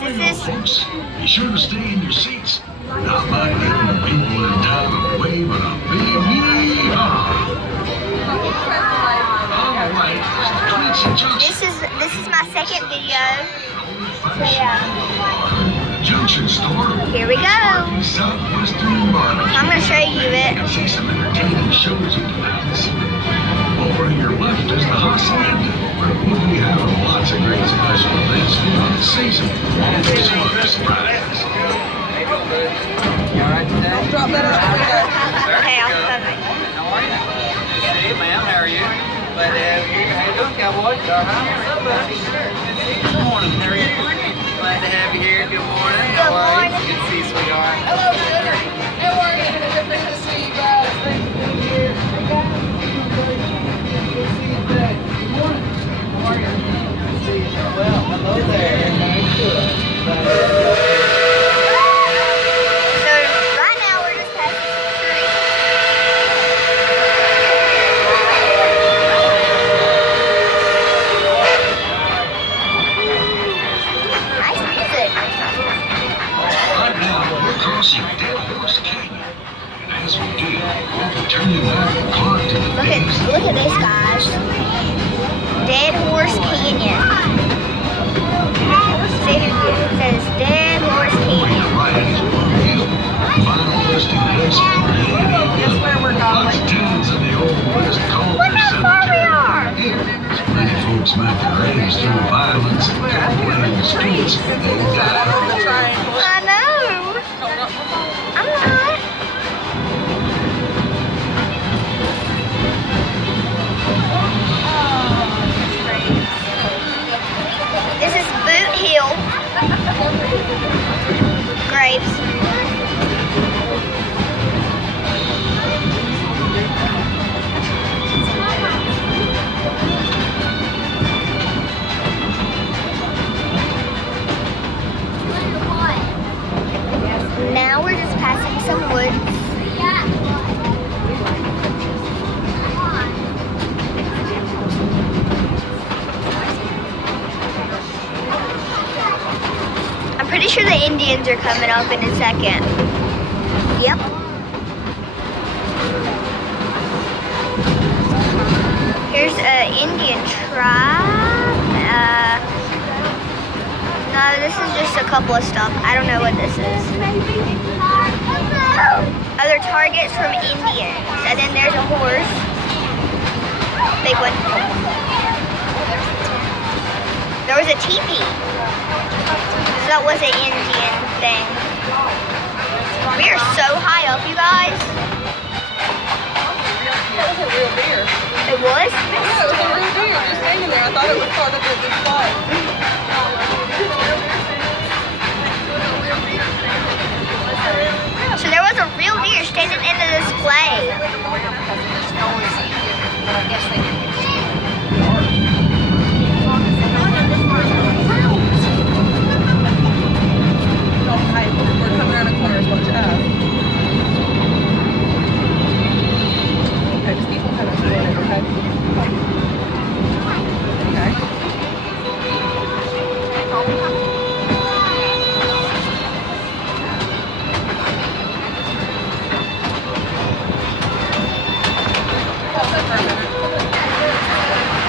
guys. This is... Folks, be sure to stay in your seats. We're not about giving the people in town away but a big yee-haw. All right, it's the Tweetsie Junction. This is my second video. So yeah. Junction store. Here we go. Southwestern Barbecue. I'm gonna show you it. You can see some entertaining shows you can have this evening. Over to your left is the Hacienda, where we'll be having lots of great special events throughout the season. And some other surprises. Drop that out. Okay, I'll cover it. How are you? Hey, ma'am, how are you? Glad to have you. How you doing, cowboy? All right. What's up, buddy? Good morning. How are you? Glad to have you here. Good morning. How are you? Good to see you, sweetheart. Hello, Peter. How are you? Good to see you guys. Thanks for being here. Hey, guys. Good to see you today. Good morning. How are you? Good to see you. Well, hello there. Nice to it. Look at this, guys. Dead Horse Canyon. See, it says Dead Horse Canyon. Look how far we are. Many folks make their names through violence and gambling in the streets. They die. I know. I'm not. This is Boot Hill. Graves. Now we're just passing some woods. I'm pretty sure the Indians are coming up in a second. Yep. Here's an Indian tribe. No, this is just a couple of stuff. I don't know what this is. Other targets from Indians. And then there's a horse. Big one. There was a teepee. So that was an Indian thing. We are so high up, you guys. That was a real deer. It was? Yeah, it was a real deer just hanging there. I thought it was part of the display. So there was a real deer standing in the display. We're coming around a corner, is what you asked. Okay, just keep on coming straight in, okay?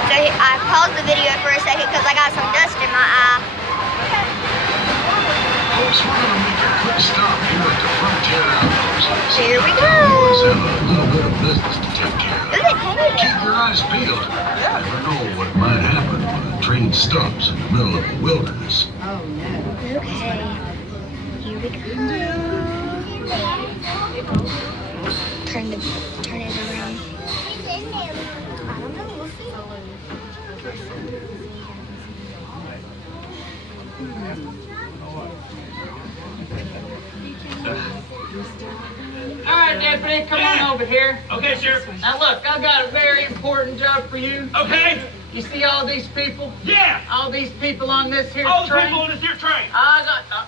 So I paused the video for a second because I got some dust in my eye. Folks, we're going to make a quick stop here at the Frontier Outpost. Here we go. Cowboys have a little bit of business to take care of. Look at Henry. Keep your eyes peeled. You never know what might happen when a train stops in the middle of the wilderness. Okay. Here we go. Turn it around. I don't know. We'll see. All right, Deputy, come on over here. Okay, Sheriff. Now look, I've got a very important job for you. Okay. You see all these people? Yeah. All these people on this here train? All the people on this here train. I got...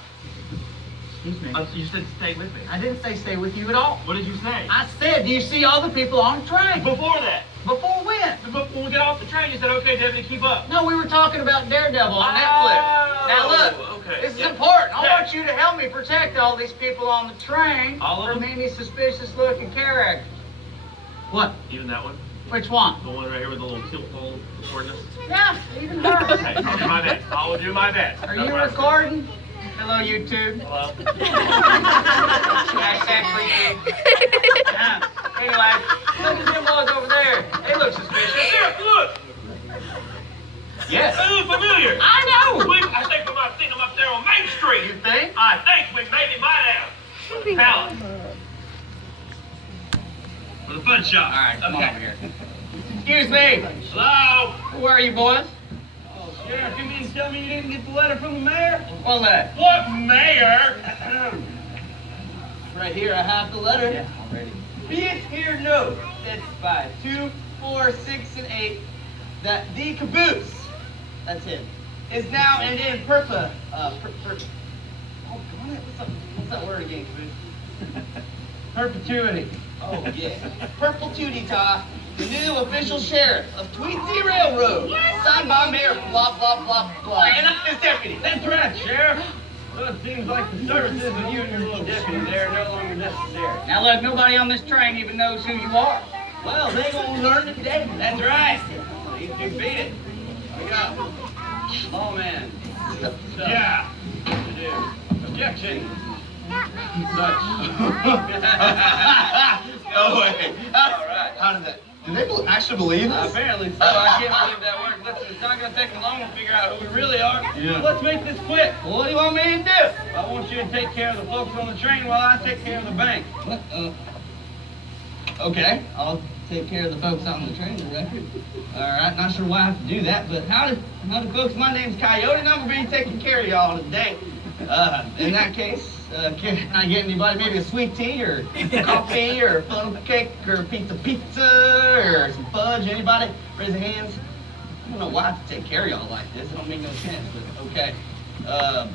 excuse me. You said stay with me. I didn't say stay with you at all. What did you say? I said, do you see all the people on the train? Before that. Before when? When we get off the train, you said, okay, Deputy, keep up. No, we were talking about Daredevil on Netflix. Now look, this is important. I want you to help me protect all these people on the train from any suspicious looking characters. What? Even that one? Which one? The one right here with the little tilt pole recording us? Yeah, even her. Okay, I'll do my best. I will do my best. Are you recording? Hello, YouTube. Hello? Hashtag freaky. Anyway, look at them boys over there. They look suspicious. Yeah, look! Yes. They look familiar. I know. I think we might have seen them up there on Main Street. You think? I think we maybe might have. Palace. For the fun shop. All right, come on over here. Excuse me. Hello? Where are you boys? Oh, Sheriff, you mean to tell me you didn't get the letter from the mayor? Well, What mayor? Right here, I have the letter. yeah, I'm ready. Be it here known, that's by 2, 4, 6, and 8, that the caboose, that's him, is now and in oh, God, what's that word again, caboose? Perpetuity. Oh, yeah. Perpetuity-ta, the new official sheriff of Tweetsie Railroad, signed by Mayor blah, blah, blah, blah, and his deputy. That's right, Sheriff. Well, it seems like the services of you and your little deputy there are no longer necessary. Now look, nobody on this train even knows who you are. Well, they gonna learn it today. That's right. These two beat it. We got lawman. yeah to do. Objection. Such. No way. All right. How did that? Did they actually believe this? Apparently so. I can't believe that worked. Listen, it's not going to take long to figure out who we really are. Yeah. Let's make this quick. Well, what do you want me to do? I want you to take care of the folks on the train while I take care of the bank. What? Okay, I'll take care of the folks out on the train, the record. All right, not sure why I have to do that, but howdy folks, my name's Coyote, and I'm gonna be taking care of y'all today. In that case, can I get anybody maybe a sweet tea or coffee or a funnel cake or a pizza or some fudge? Anybody? Raise your hands. I don't know why I have to take care of y'all like this. It don't make no sense, but okay.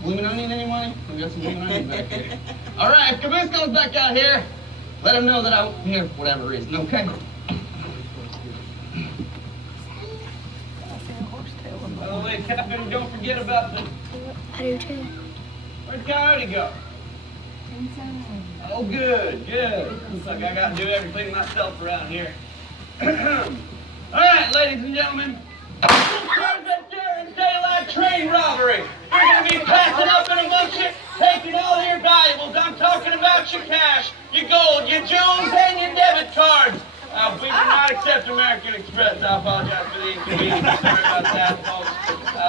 Bloomin' Onion, anyone? We got some Bloomin' Onion back here. All right, if Caboose comes back out here, let him know that I'm here for whatever reason, okay? By the way, Captain, don't forget about the... I do too. Where'd Coyote go? Oh, good. Looks like I gotta do everything myself around here. All right, ladies and gentlemen. There's a daring daylight train robbery. You're gonna be passing up in amongst it, taking all your valuables. I'm talking about your cash, your gold, your jewels, and your debit cards. We do not accept American Express. I apologize for the inconvenience. Sorry about that, folks.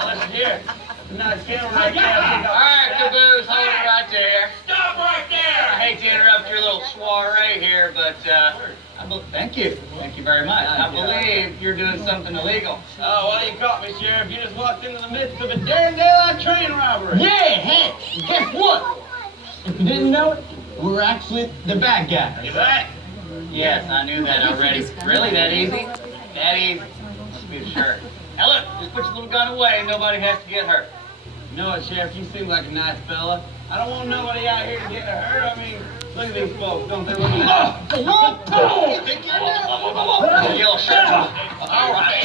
Listen here. It's a nice camera right there. All right, Caboose, hold it right there. Stop right I there! hate to interrupt your little soiree here, but thank you. Thank you very much. I believe you're doing something illegal. Oh, well, you caught me, Sheriff. You just walked into the midst of a daring daylight train robbery. Yeah, hey, guess what? If you didn't know it, we're actually the bad guys. You bet. Yes, I knew that already. Really, that easy? That easy? Must be the shirt. Now look, just put your little gun away and nobody has to get hurt. You know what, Sheriff? You seem like a nice fella. I don't want nobody out here to get hurt. I mean, look at these folks. Don't they look nice? Yellow shirt. All right.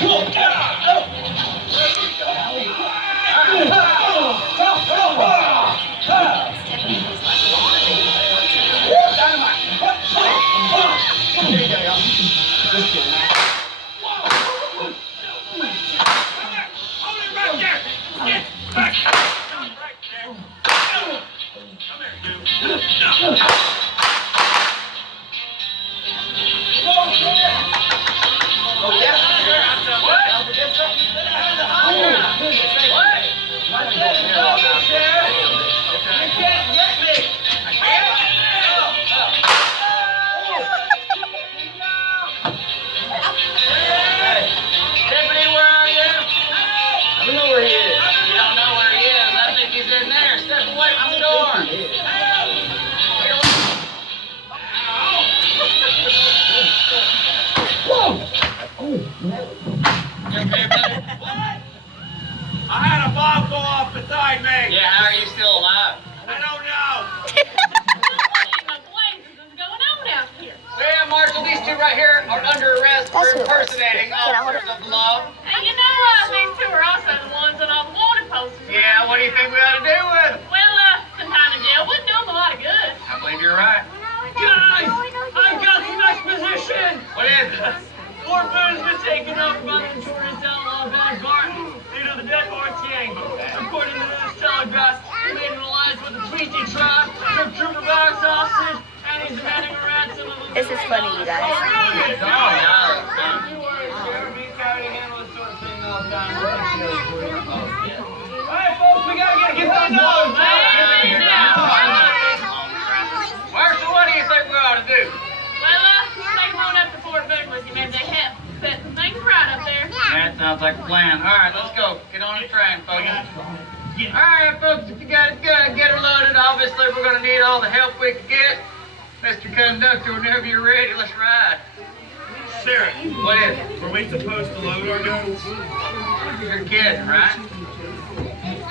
I had a bomb go off beside me. Yeah, how are you still alive? I don't know. Well, Marshal, these two right here are under arrest for That's who it was. impersonating Can I hold officers of the law. And you know, these two are also the ones on all the wanted posters. Yeah, what do you think we gonna do with them? Well, some time in jail wouldn't do them a lot of good. I believe you're right. Guys, I've got the exposition. What is it? Fort Boone's been taken over by the notorious outlaw Ben Barton due to the death of our king. According to this telegraph, he made an alliance with the Tweetsie tribe, took trooper bags hostage, and he's demanding a ransom of This is funny, you guys. Alright, folks, we gotta get the nose. Marshal, what do you think we ought to do? Well, take them on up to Fort Boone with you. Maybe they have set some things right up there. That sounds like a plan. All right, let's go. Get on the train, folks. All right, folks, if you got it good, get her loaded. Obviously, we're going to need all the help we can get. Mr. Conductor, whenever you're ready, let's ride. Sarah, What is it? were we supposed to load our guns? You're kidding, right?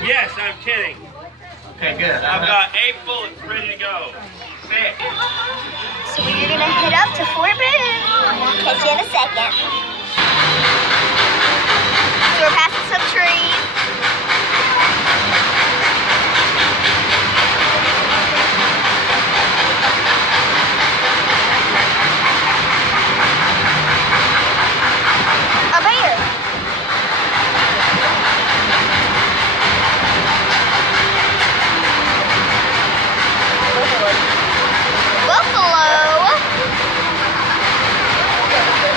Yes, I'm kidding. Okay, good. I've got 8 bullets ready to go. Sick. So we're gonna head up to Fort Boone. Catch you in a second. So we're passing some trees. A bear. Buffalo.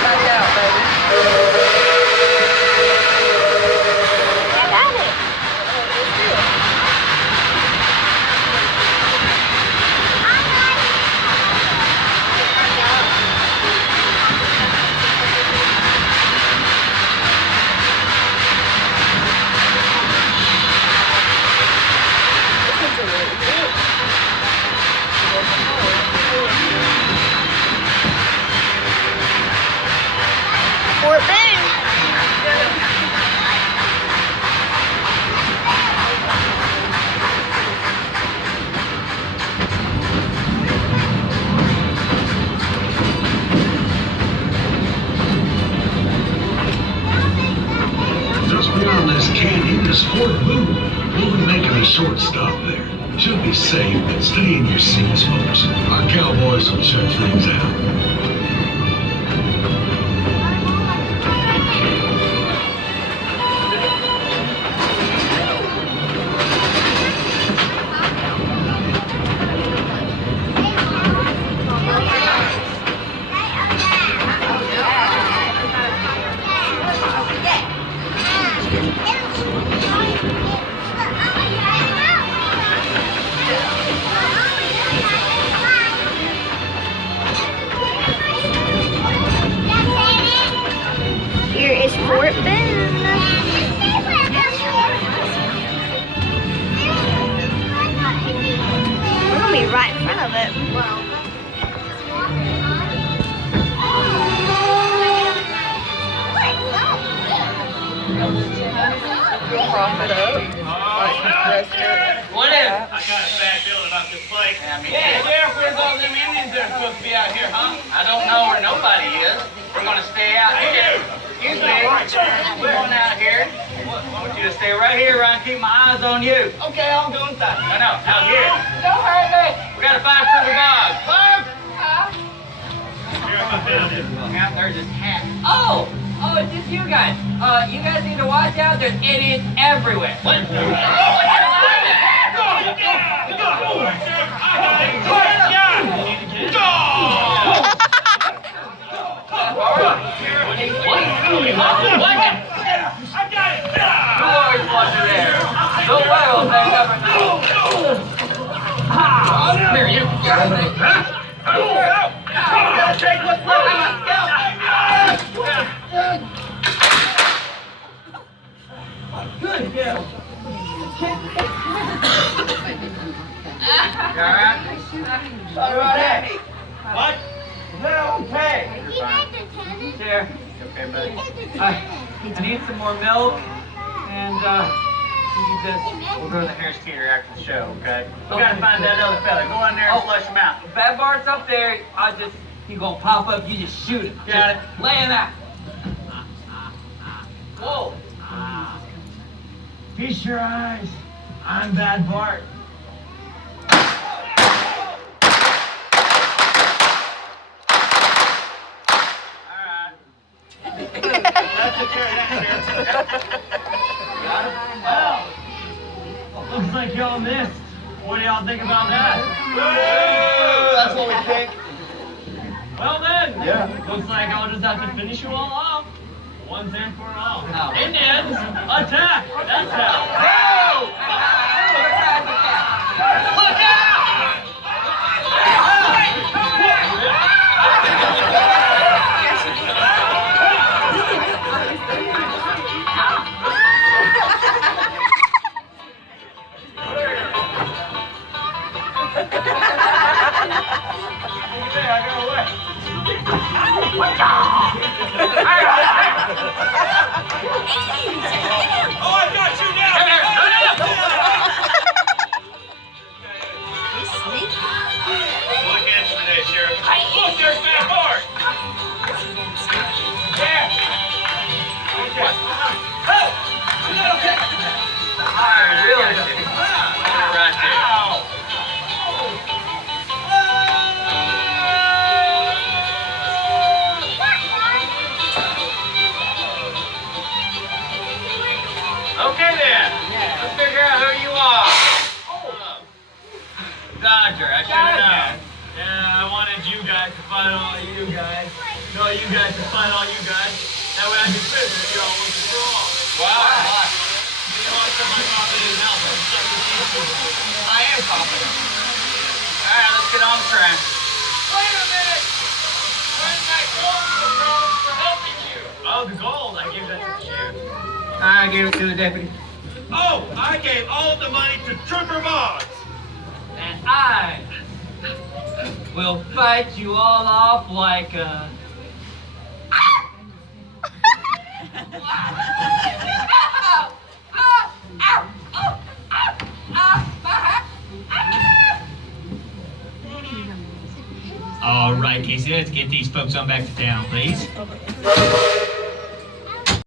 I got it. Fort Boone. Just beyond this canyon is Fort Boone. We'll be making a short stop there. Should be safe, but stay in your seats, folks. Our cowboys will check things out. Here is Fort Boone. We're gonna be right in front of it. What is it? I got a bad feeling about this place. Yeah, me Hey, too. Sheriff, where's all them Indians that are supposed to be out here, huh? I don't know where nobody is. We're going to stay out here. Excuse me. We're going out here. I want you to stay right here where I can keep my eyes on you. Okay, I'll go inside. No, out here. Don't hurt me. We got to find Trooper Bob. Bob! Sheriff, I found it. Yeah, there's his hat. Oh, it's just you guys. You guys need to watch out. There's idiots everywhere. What? Who always wants you there? The werewolf they never know. Here, you. Take what's left of my Good, yeah. You all right? All right, Andy. What? Is that okay? Sheriff, Okay, buddy. I need some more milk, and you need this. We'll go to the Harris Theater after the show, okay? We gotta find that other fella. Go in there and flush him out. Bad Bart's up there. He gonna pop up. You just shoot him. Got Just lay him out. Whoa. Feast your eyes I'm Bad Bart. Well, looks like y'all missed. What do y'all think about that? That's what we think. Well then, looks like I'll just have to finish you all off. Once and for all. Indians, attack! That's how. Look out! Oh, I got you now! Look at you today, Sheriff. Look, there's Matt Bart! Yeah! Okay. Oh! Really? Right there. Okay then, let's figure out who you are. Dodger, I should have known. Yeah, I wanted you guys to fight all you guys. No, you guys to fight all you guys. That way I can fit if you all want to strong. Why? You want somebody confident in help. I am confident. All right, let's get on the train. Wait a minute! Where's that gold for helping you? Oh, the gold. I gave that to you. I gave it to the deputy. Oh, I gave all of the money to Trooper Boggs! And I will fight you all off like a... All right, Casey, let's get these folks on back to town, please.